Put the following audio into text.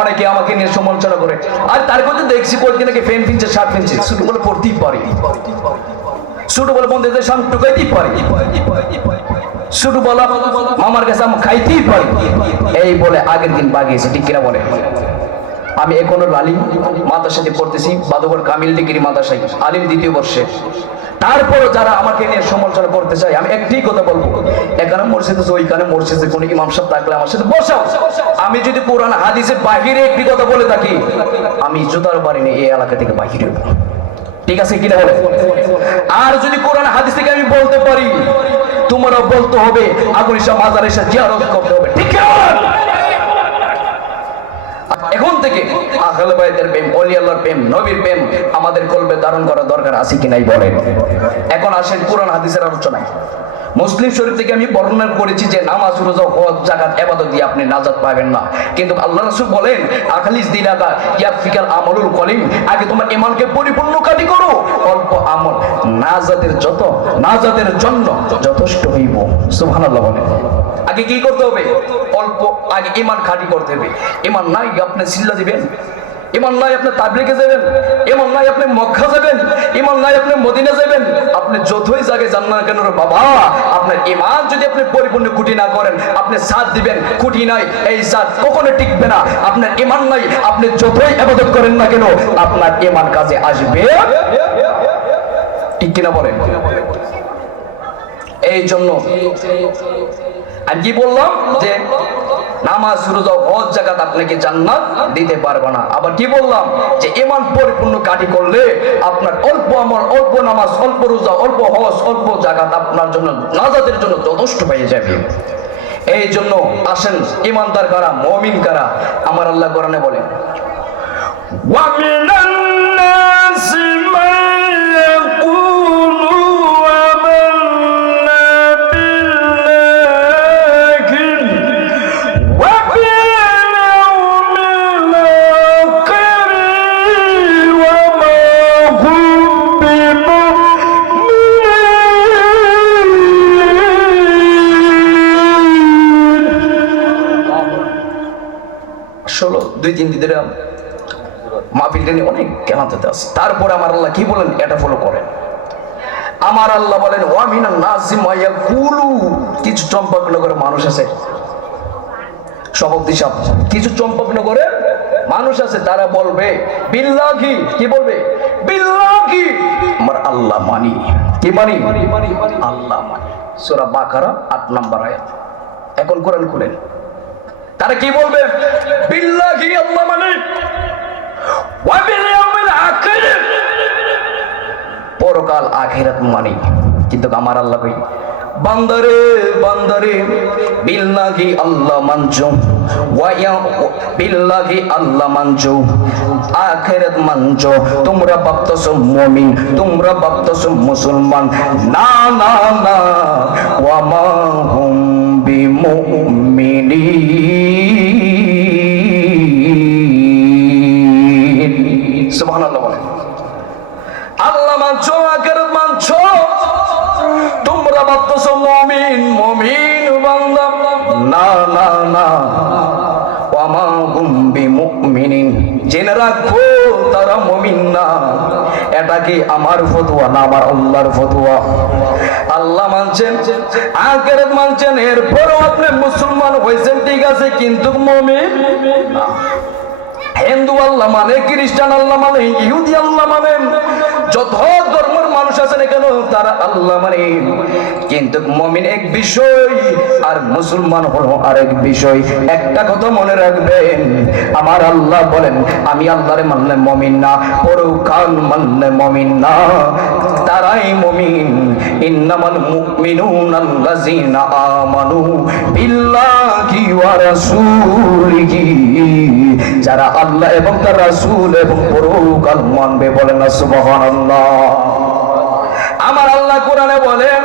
অনেকে আমাকে নিয়ে সমালোচনা করে, আর তার কথা দেখছি কয়েকদিন আগে ফ্যান ফিনছে, শার্ট ফিনছে, ছোট বলে পড়তেই পারে, ছোট বলে বন্ধুদের সামনে টুকাইতেই পারে, ছোট বলা মামার কাছে আমি খাইতেই পারি, এই বলে আগের দিন বাগিয়েছে। ঠিক কিনা বলে? আমি এখনো লালিম মাদ্রাসাতে পড়তেছি, বাদুগর কামিল ডিগ্রি মাদ্রাসায়, আলিম দ্বিতীয় বর্ষে। তারপর যারা আমাকে নিয়ে সমালোচনা করতে চায়, আমি একটি কথা বলবো, এখানে মসজিদে ওইখানে মসজিদে কোন ইমাম সাহেব থাকলে আমার সাথে বসাও। আমি যদি কোরআন হাদিসের বাহিরে একটি কথা বলে থাকি, আমি জুতার পারিনি এই এলাকা থেকে বাহিরে, ঠিক আছে কিনা বলে? আর যদি কোরআন হাদিস থেকে আমি বলতে পারি, তোমারও বলতে হবে, আগুনিশা মাজার এসে জিয়ারত করতে হবে, ঠিক কিনা? এখন থেকে আহলে বাইতের প্রেম, ওলি আল্লাহর প্রেম, নবীর প্রেম আমাদের কলবে ধারণ করা দরকার আছে কি নাই বলেন? এখন আসেন কোরআন হাদিসের আলোচনায়। মুসলিম শরীফ থেকে আমি বর্ণনা করেছি যে নামাজ, রোজা, হজ, যাকাত, ইবাদত দিয়ে আপনি নাজাত পাবেন না, কিন্তু আল্লাহ রাসূল বলেন আখলিস দিনাকা ইয়াফিকাল আমলুল কলিম, আগে তোমার ঈমানকে পরিপূর্ণ কাটি করো, অল্প আমল নাজাতের জন্য যথেষ্ট হইব। সুবহানাল্লাহ বলেন। আগে কি করতে হবে? অল্প, আগে ঈমান খাঁটি করতে হবে। ঈমান নাই আপনি সিল্লা দিবেন, ঈমান নাই আপনি তাবলীগে যাবেন, ঈমান নাই আপনি মক্কা যাবেন, ঈমান নাই আপনি মদিনা যাবেন, আপনি যতই জায়গায় যান না কেন রে বাবা, আপনার ঈমান যদি আপনি পরিপূর্ণ কুটি না করেন, আপনি সাথ দিবেন, কুটি নাই, এই সাথ কখনো টিকবে না। আপনার ঈমান নাই, আপনি যতই ইবাদত করেন না কেন, আপনার ঈমান কাজে আসবে, ঠিক কিনা বলেন? এই জন্য আমি কি বললাম যে নামাজ, রোজা, হজ, যাকাত আপনাকে জান্নাত দিতে পারবে না। আবার কি বললাম যে ঈমান পরিপূর্ণ কাটি করলে আপনার অল্প আমল, অল্প নামাজ, অল্প রোজা, অল্প হজ, অল্প যাকাত আপনার জন্য নাজাতের জন্য যথেষ্ট হয়ে যাবে। এই জন্য আসেন, ঈমানদার কারা, মুমিন কারা? আমার আল্লাহ কোরআনে বলেন, ওয়া মিনান নাসি মান ইয়াকুলু দুই তিন দিনের মাহফিলটা নিয়ে অনেক কেনাতে আছে। তারপরে আমার আল্লাহ কি বলেন, এটা ফলো করেন। আমার আল্লাহ বলেন ওয়া মিনান নাসি মা ইয়াকুলু, কিছু চম্পকনগরের মানুষ আছে, শপথ দিশাপ, কিছু চম্পকনগরের মানুষ আছে, তারা বলবে বিল্লাহি, কি বলবে? বিল্লাহি, আমার আল্লাহ মানি। কি মানি? আল্লাহ মানি। সূরা বাকারা 8 নম্বর আয়াত। এখন কোরআন খুলেন, তারা কি বলবে? বিল্লাহি, আল্লাহ মানে, ওয়া বিল ইয়াউমিল আখির, পরকাল আখিরাত মানে। কিন্তু আমার আল্লাহ কই, বান্দারে বান্দারে, বিল্লাহি আল্লাহ মানছো, ওয়া ইয়া বিল্লাহি আল্লাহ মানছো, আখিরাত মানছো, তোমরা ভাবতেছো মুমিন, তোমরা ভাবতেছো মুসলমান, না না না, ওয়া মা হুম বিমুমিনিন। সুবহানাল্লাহ বলেন। আল্লাহ মানছো, আখিরাত মানছো, তোমরা ভাবতেছো মুমিন, মুমিন বান্দা, না না না, ওয়া মা হুম বিমুমিনিন, জেনে রাখো তারা মুমিন না। এটা কি আমার ফতোয়া না আমার আল্লাহর ফতোয়া? আল্লাহ মানছেন, আখিরাত মানছেন, এরপরও আপনি মুসলমান হয়েছেন, ঠিক আছে, কিন্তু মুমিন না। হিন্দু আল্লাহ মানে, খ্রিস্টান আল্লাহ মানে, ইহুদি আল্লাহ মানে, যত ধর্মের মানুষ আছে না কেন তারা আল্লাহ মানে, কিন্তু মুমিন এক বিষয় আর মুসলমান হলো আরেক বিষয়। একটা কথা মনে রাখবেন, আমার আল্লাহ বলেন আমি আল্লাহরে মানলে মুমিন না, পরকাল মানলে মুমিন না, তারাই মুমিন। ইন্নামাল মুমিনুনাল্লাযীনা আমানু বিল্লাহি ওয়া রাসূলিহি, যারা আল্লাহ এবং তার রাসূল এবং পরকাল মানবে। বলেন না সুবহানাল্লাহ। আমার আল্লাহ কোরআনে বলেন